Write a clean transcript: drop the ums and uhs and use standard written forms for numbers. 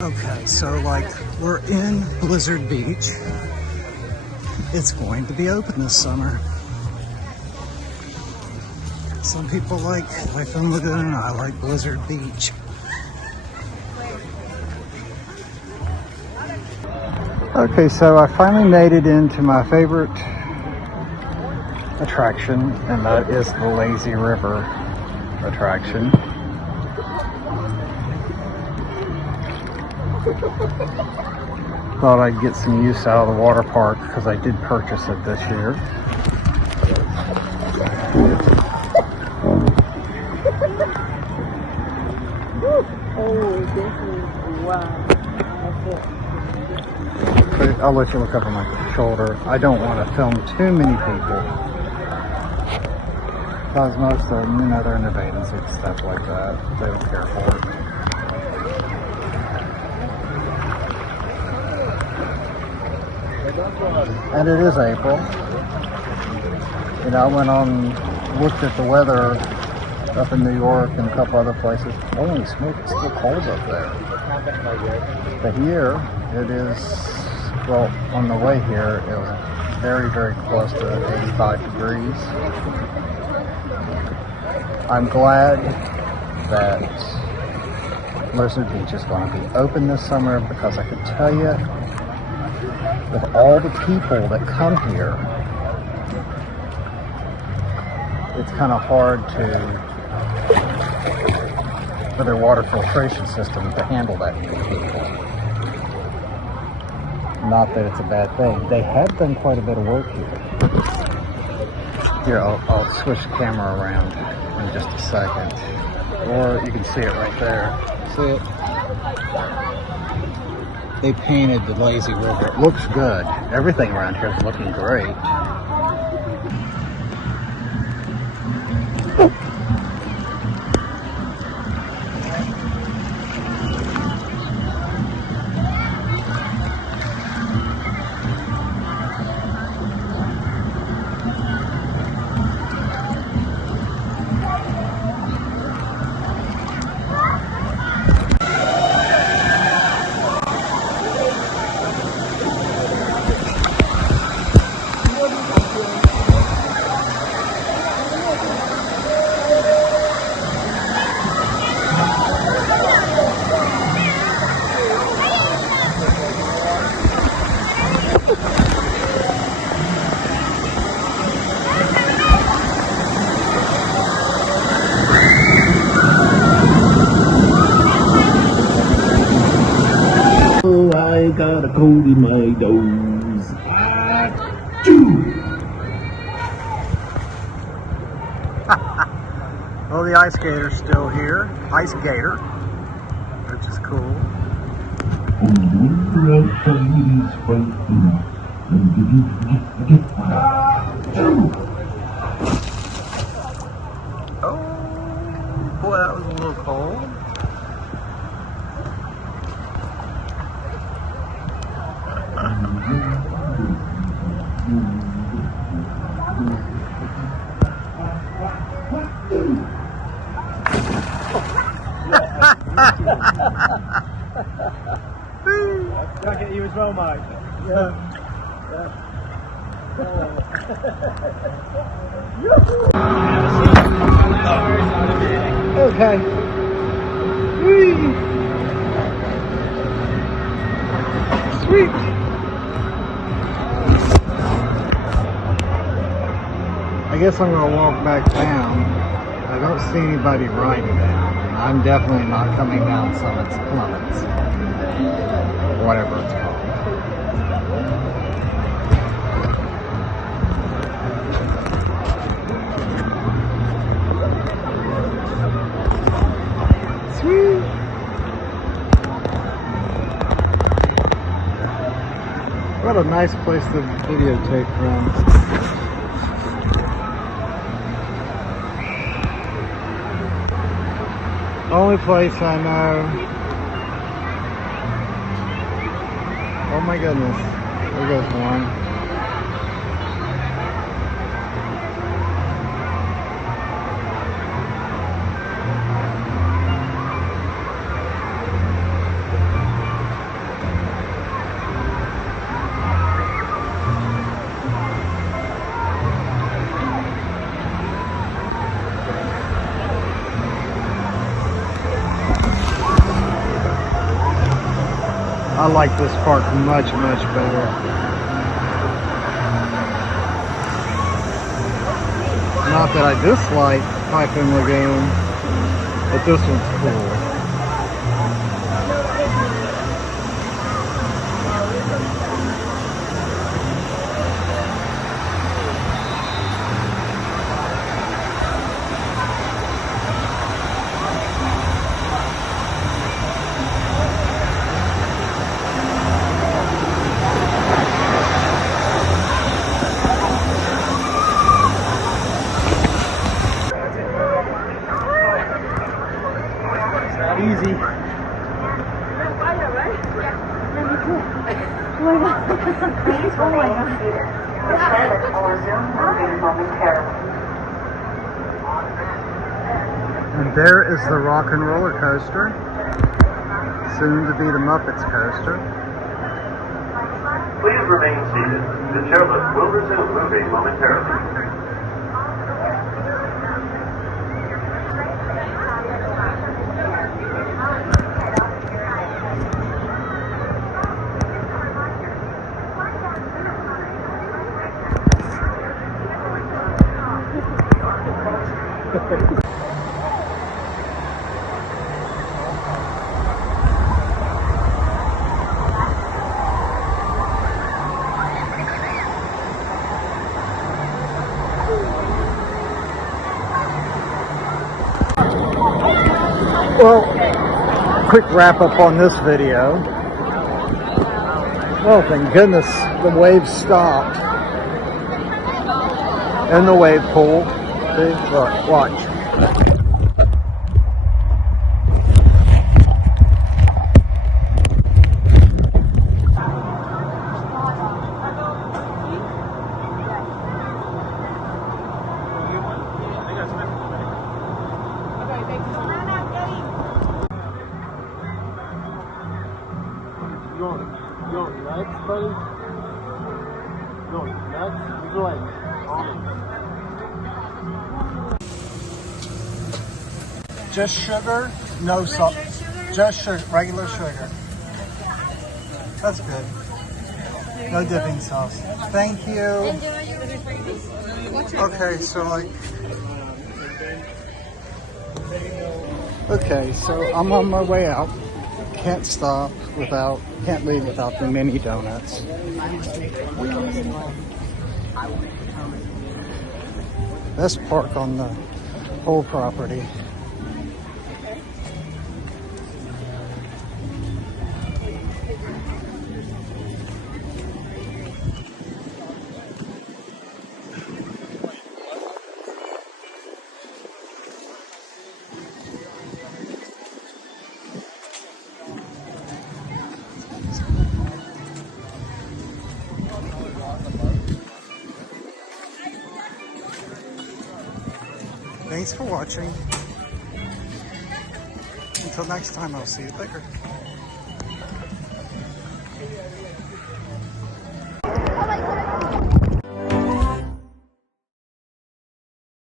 Okay, so like we're in Blizzard Beach. It's going to be open this summer. Some people like Life in Lagoon, I like Blizzard Beach. Okay, so I finally made it into my favorite attraction, and that is the Lazy River attraction. Thought I'd get some use out of the water park because I did purchase it this year. Oh, definitely. Wow. But I'll let you look up on my shoulder. I don't want to film too many people because most of them, you know, they're in their bathing suits, stuff like that. They don't care for it. And it is April. You know, I went on, looked at the weather up in New York and a couple other places. Holy smoke, it's still cold up there. But here, it is, well, on the way here, it was very, very close to 85 degrees. I'm glad that Blizzard Beach is going to be open this summer because I can tell you, with all the people that come here, it's kind of hard for their water filtration system to handle that many people. Not that it's a bad thing. They have done quite a bit of work here. Here, I'll switch the camera around in just a second. Or you can see it right there. See it? They painted the Lazy River. It looks good. Everything around here is looking great. Oh, I got a cold in my nose. Well, the ice gator's still here. Ice gator, which is cool. Oh, boy, that was a little cold. Can I get you as well, Mike? Okay. Whee! Sweet. I guess I'm gonna walk back down. I don't see anybody riding down. I'm definitely not coming down Summit's Plummets. Or whatever it's called. Sweet. What a nice place to videotape from. Only place I know. Oh my goodness. There goes one. I like this park much, much better. Not that I dislike Typhoon Lagoon, but this one's cool. Easy. Please remain seated. The service will resume moving momentarily. And there is the Rock and Roller Coaster, soon to be the Muppets Coaster. Please remain seated. The chairlift will resume moving momentarily. Well, quick wrap up on this video. Oh, thank goodness the waves stopped in the wave pool. See, look, watch. You going nuts, buddy? You going nuts? You go like Just sugar, no salt. Just sugar, regular sugar. That's good. No dipping sauce. Thank you. Okay, so like. Okay, so I'm on my way out. Can't stop without, can't leave without the mini donuts. Best park on the whole property. Thanks for watching. Until next time, I'll see you later.